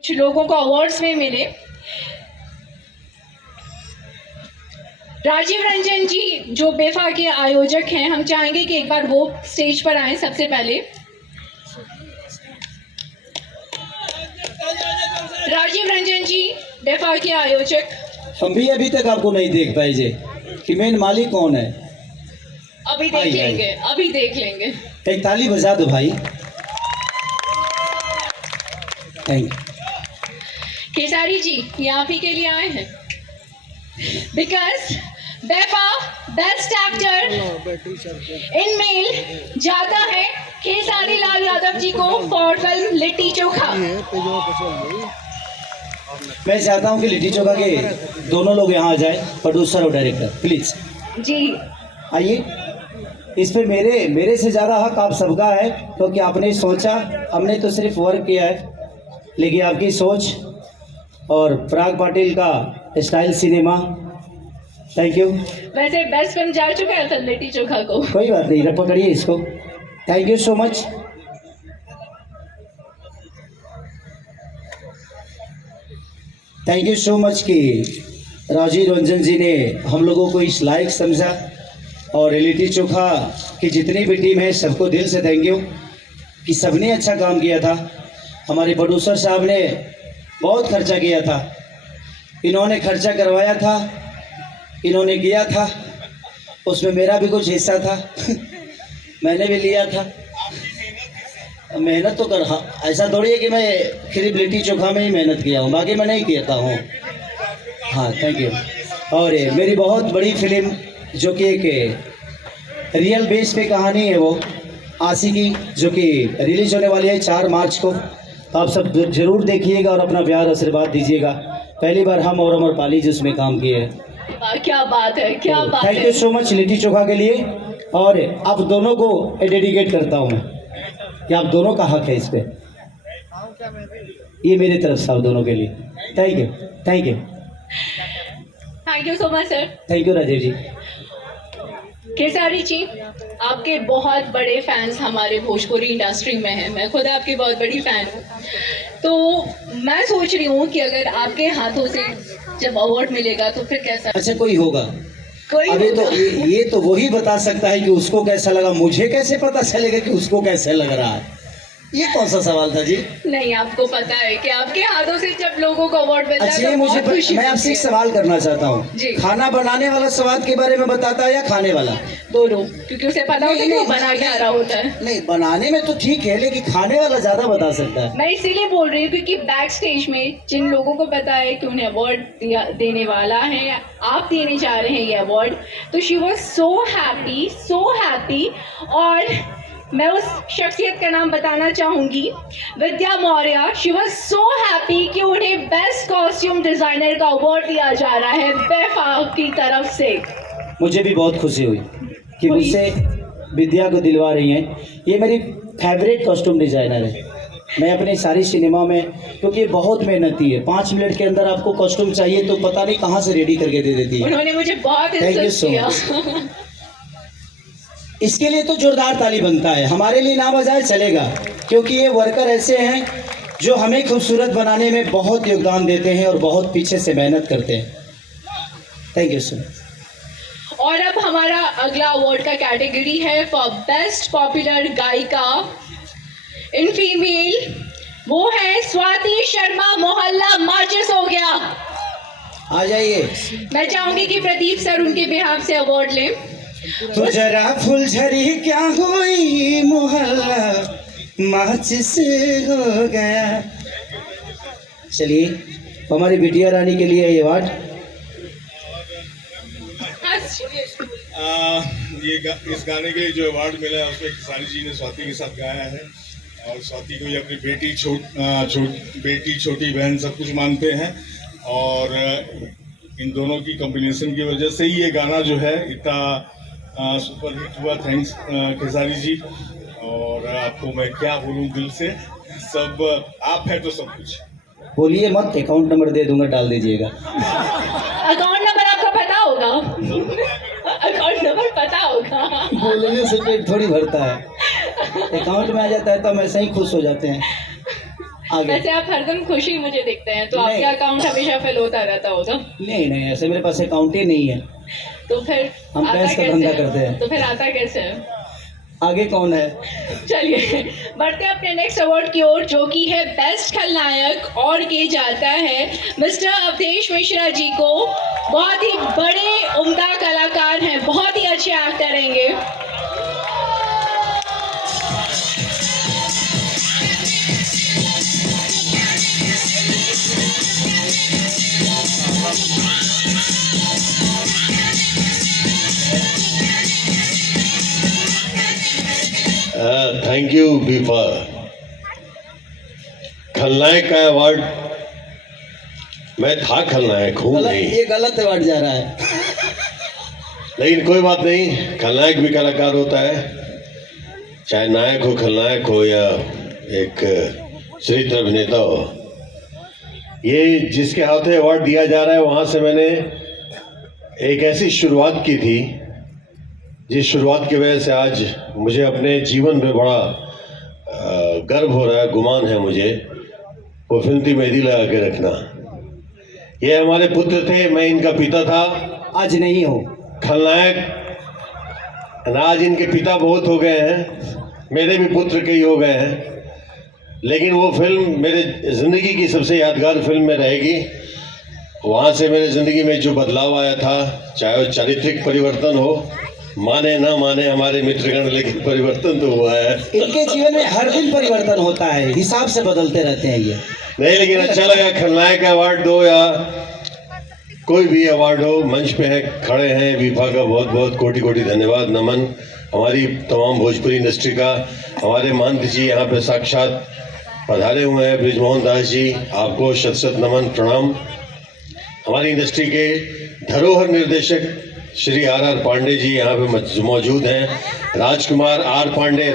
कुछ लोगों को अवार्ड्स में मिले। राजीव रंजन जी जो बेफा के आयोजक हैं, हम चाहेंगे कि एक बार वो स्टेज पर आए। सबसे पहले राजीव रंजन जी बेफा के आयोजक। हम भी अभी तक आपको नहीं देख पाए जे कि मेन मालिक कौन है। अभी देख लेंगे, अभी देख लेंगे। एक ताली बजा दो भाई। Thank you. केसारी जी ये आप ही के लिए आए हैं because BIFA best actor in male जाता है केसारी लाल यादव जी को फॉर फिल्म लिट्टी चोखा। मैं चाहता हूं कि लिट्टी चोखा के दोनों लोग यहाँ आ जाए, प्रोड्यूसर और डायरेक्टर, प्लीज जी आइए। इस पे मेरे से ज़्यादा हक आप सबका है, क्योंकि आपने सोचा, हमने तो सिर्फ वर्क किया है, लेकिन आपकी सोच और पराग पाटिल का स्टाइल सिनेमा, थैंक यू। वैसे बेस्ट फिल्म जा चुका है फिल्म लिट्टी चोखा को। कोई बात नहीं, पकड़िए इसको। Thank you so much. Thank you so much कि राजीव रंजन जी ने हम लोगों को इस लायक समझा, और लिट्टी चोखा की जितनी भी टीम है सबको दिल से थैंक यू कि सबने अच्छा काम किया था। हमारे प्रोड्यूसर साहब ने बहुत खर्चा किया था, इन्होंने खर्चा करवाया था, इन्होंने किया था, उसमें मेरा भी कुछ हिस्सा था मैंने भी लिया था। मेहनत तो कर, हाँ, ऐसा थोड़ी है कि मैं सिर्फ लिट्टी चोखा में ही मेहनत किया हूँ, बाकी मैं नहीं किया हूँ। हाँ थैंक यू। और मेरी बहुत बड़ी फिल्म जो कि एक रियल बेस पे कहानी है, वो आशिकी, जो कि रिलीज होने वाली है 4 मार्च को। तो आप सब जरूर देखिएगा और अपना प्यार आशीर्वाद दीजिएगा। पहली बार हम और अमरपाली जी उसमें काम किए हैं। क्या बात है, क्या बात है। Thank you so much litti chokha के लिए, और आप दोनों को डेडिकेट करता हूँ मैं कि आप दोनों का हक है इस पे, ये मेरी तरफ से आप दोनों के लिए। Thank you, thank you, thank you so much sir. Thank you Rajeev ji. Kesari ji आपके बहुत बड़े फैंस हमारे भोजपुरी इंडस्ट्री में हैं, मैं खुद आपकी बहुत बड़ी फैन हूँ। तो मैं सोच रही हूँ कि अगर आपके हाथों से जब अवार्ड मिलेगा तो फिर कैसा? अच्छा कोई होगा? कोई अभी तो ये तो वही बता सकता है कि उसको कैसा लगा, मुझे कैसे पता चलेगा कि उसको कैसे लग रहा है? ये कौन सा सवाल था जी? नहीं, आपको पता है कि आपके हाथों से जब लोगों को अवार्ड मिलता है अच्छा तो मुझे बहुत खुशी मैं आपसे एक सवाल करना चाहता हूँ, खाना बनाने वाला स्वाद के बारे में बताता है या खाने वाला? दोनों, क्योंकि उसे पता होता है कि वो बना के आ रहा होता है। नहीं, बनाने में तो ठीक है, लेकिन खाने वाला ज्यादा बता सकता है। मैं इसीलिए बोल रही हूँ क्योंकि बैक स्टेज में जिन लोगों को पता है कि उन्हें अवार्ड देने वाला है, आप देने जा रहे हैं ये अवार्ड, तो शी वॉज सो हैप्पी। और मैं उस शख्सियत का नाम बताना चाहूंगी, Vidya Maurya. She was so happy कि उन्हें बेस्ट कॉस्ट्यूम डिजाइनर का अवार्ड दिया जा रहा है बेफा की तरफ से। मुझे भी बहुत खुशी हुई कि मुझसे विद्या को दिलवा रही हैं। ये मेरी फेवरेट कॉस्ट्यूम डिजाइनर है। मैं अपनी सारी सिनेमा में, क्योंकि बहुत मेहनती है, 5 मिनट के अंदर आपको कॉस्ट्यूम चाहिए तो पता नहीं कहाँ से रेडी करके दे देती है। उन्होंने मुझे बहुत इंसिस्ट किया। इसके लिए तो जोरदार ताली बनता है। हमारे लिए ना बजाए चलेगा, क्योंकि ये वर्कर ऐसे हैं जो हमें खूबसूरत बनाने में बहुत योगदान देते हैं और बहुत पीछे से मेहनत करते हैं। Thank you so much. और अब हमारा अगला अवार्ड का कैटेगरी है फॉर बेस्ट पॉपुलर गायिका इन फीमेल। वो है स्वाति शर्मा। मोहल्ला मार्चेस हो गया, आ जाइए। मैं चाहूंगी कि प्रदीप सर उनके बिहाफ से अवार्ड लें। तो जरा फुलझड़ी क्या हुई, मोहल्ला माचिस हो गया। चलिए हमारी बिटिया रानी के लिए ये अवार्ड। इस गाने के लिए जो अवार्ड मिला है उसमें खेसारी जी ने स्वाति के साथ गाया है, और स्वाति को ये अपनी बेटी छोटी बहन सब कुछ मानते हैं, और इन दोनों की कॉम्बिनेशन की वजह से ही ये गाना जो है इतना सुपर हिट हुआ। थैंक्स खेसारी जी। और आपको मैं क्या बोलूं, दिल से सब आप है तो सब कुछ। बोलिए मत, अकाउंट नंबर दे दूंगा, डाल दीजिएगा। अकाउंट नंबर आपको पता होगा? अकाउंट नंबर पता होगा? बोलने से पेट थोड़ी भरता है, अकाउंट में आ जाता है तो हम ऐसे ही खुश हो जाते हैं। आगे वैसे आप हरदम खुशी मुझे दिखते हैं, तो नहीं। आपका अकाउंट हमेशा फिल होता रहता होगा। नहीं नहीं, ऐसे मेरे पास अकाउंट ही नहीं है। तो फिर हम आता कैश का कैसे धंधा है? करते हैं। तो फिर आता कैसे है? आगे कौन है? चलिए बढ़ते हैं अपने नेक्स्ट अवार्ड की ओर, जो कि है बेस्ट खलनायक, और ये जाता है मिस्टर अवधेश मिश्रा जी को। बहुत ही बड़े उम्दा कलाकार हैं, बहुत ही अच्छे एक्टर रहेंगे। Thank you BIFA. खलनायक का अवार्ड, मैं था खलनायक हूँ नहीं, ये गलत अवार्ड जा रहा है। लेकिन कोई बात नहीं, खलनायक भी कलाकार होता है, चाहे नायक हो, खलनायक हो, या एक चरित्र अभिनेता हो। ये जिसके हाथे अवार्ड दिया जा रहा है, वहाँ से मैंने एक ऐसी शुरुआत की थी जिस शुरुआत की वजह से आज मुझे अपने जीवन में बड़ा गर्व हो रहा है, गुमान है मुझे। वो फिल्म थी मेहंदी लगा के रखना। ये हमारे पुत्र थे, मैं इनका पिता था। आज नहीं हो। खलनायक आज इनके पिता बहुत हो गए हैं, मेरे भी पुत्र कई हो गए हैं, लेकिन वो फिल्म मेरे ज़िंदगी की सबसे यादगार फिल्म में रहेगी। वहाँ से मेरे ज़िंदगी में जो बदलाव आया था, चाहे वो चारित्रिक परिवर्तन हो, माने ना माने हमारे मित्रगण, लेकिन परिवर्तन तो हुआ है। इनके जीवन में हर दिन परिवर्तन होता है, हिसाब से बदलते रहते हैं ये। नहीं, लेकिन अच्छा लगा। खलनायक अवार्ड दो या कोई भी अवार्ड हो, मंच पे हैं, खड़े हैं, विभा का बहुत बहुत कोटि कोटि धन्यवाद, नमन। हमारी तमाम भोजपुरी इंडस्ट्री का, हमारे महंत जी यहाँ पे साक्षात पधारे हुए हैं, ब्रिजमोहन दास जी, आपको शत शत नमन प्रणाम। हमारी इंडस्ट्री के धरोहर निर्देशक श्री आर पांडे जी यहाँ पे मौजूद हैं, राजकुमार आर पांडे।